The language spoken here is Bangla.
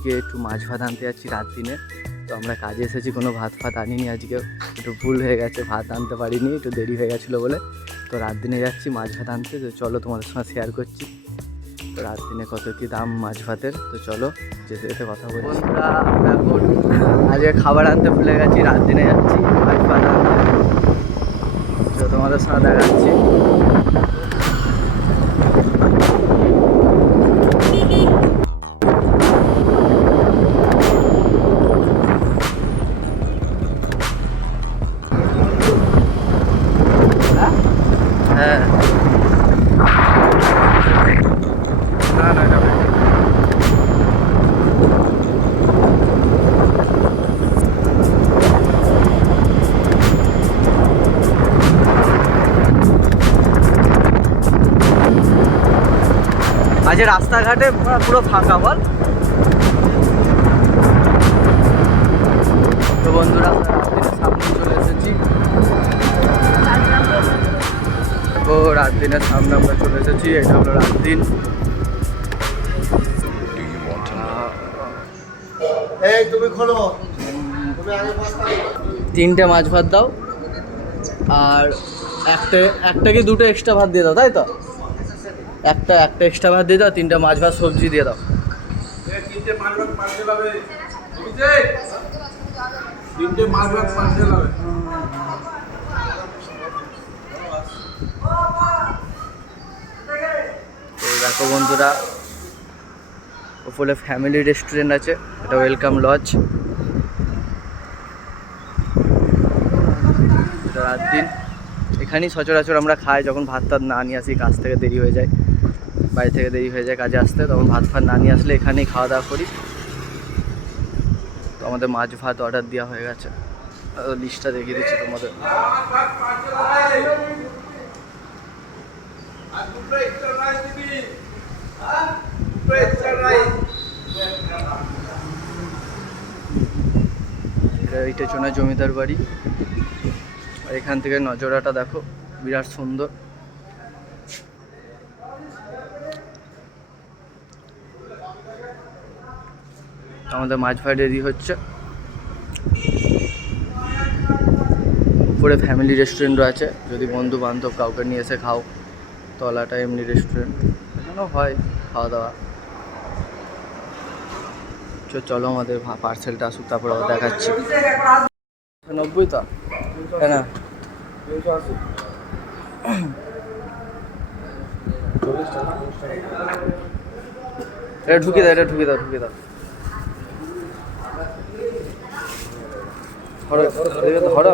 আজকে একটু মাছ ভাত আনতে যাচ্ছি রাত দিনে। তো আমরা কাজে এসেছি, কোনো ভাত ফাত আনিনি আজকে, একটু ভুল হয়ে গেছে, ভাত আনতে পারিনি, একটু দেরি হয়ে গেছিলো বলে। তো রাত দিনে যাচ্ছি মাছ ভাত আনতে। তো চলো তোমাদের সঙ্গে শেয়ার করছি তো রাত দিনে কত কী দাম মাছ ভাতের। তো চলো যেতে যেতে কথা বলি। বন্ধুরা আমরা এখন আজকে খাবার আনতে ভুলে গেছি, রাত দিনে যাচ্ছি মাছ ভাত আনতে। তো তোমাদের সঙ্গে দেখাচ্ছি। হ্যাঁ না যাবে। আজ রাস্তাঘাটে পুরো ফাঁকা বল। তো বন্ধুরা আমরা রাত দিনের সামনে চলে এসেছি। ও রাত দিনের সামনে আমরা চলে এসেছি, এটা হলো রাত দিন। তুমি খোলো, তিনটে মাছ ভাত দাও আর একটা কি দুটো এক্সট্রা ভাত দিয়ে দাও, তাই তো? একটা এক্সট্রা ভাত দিয়ে দাও, তিনটে মাছ ভাত সবজি দিয়ে দাও। তিনটে মাছ ভাত পার্সেল হবে, তিনটে মাছ ভাত পার্সেল হবে। দেখো বন্ধুরা, উপরে ফ্যামিলি রেস্টুরেন্ট আছে, এটা ওয়েলকাম লজ। এটা রাত দিন এখানেই সচরাচর আমরা খাই, যখন ভাত টাত না নিয়ে আসি, কাজ থেকে দেরি হয়ে যায়, বাড়ি থেকে দেরি হয়ে যায় কাজে আসতে, তখন ভাত ফাত না নিয়ে আসলে এখানেই খাওয়া দাওয়া করি। তো আমাদের মাছ ভাত অর্ডার দেওয়া হয়ে গেছে, লিস্টটা দেখিয়ে দিচ্ছি তোমাদের। এইটা চোনা জমিদার বাড়ি, আর এখান থেকে নজরাটা দেখো, বিরাট সুন্দর। আমাদের মাছ ভাত রেডি হচ্ছে। উপরে ফ্যামিলি রেস্টুরেন্টও আছে, যদি বন্ধু বান্ধব কাউকে নিয়ে এসে খাও। তলাটা এমনি রেস্টুরেন্ট, এখানেও হয় খাওয়া দাওয়া। চলো আমাদের পার্সেলটা আসুক, তারপর দেখাচ্ছি। 90 তো হ্যাঁ না, এটা ঢুকিয়ে দাও, ঢুকিয়ে দাও। ধরো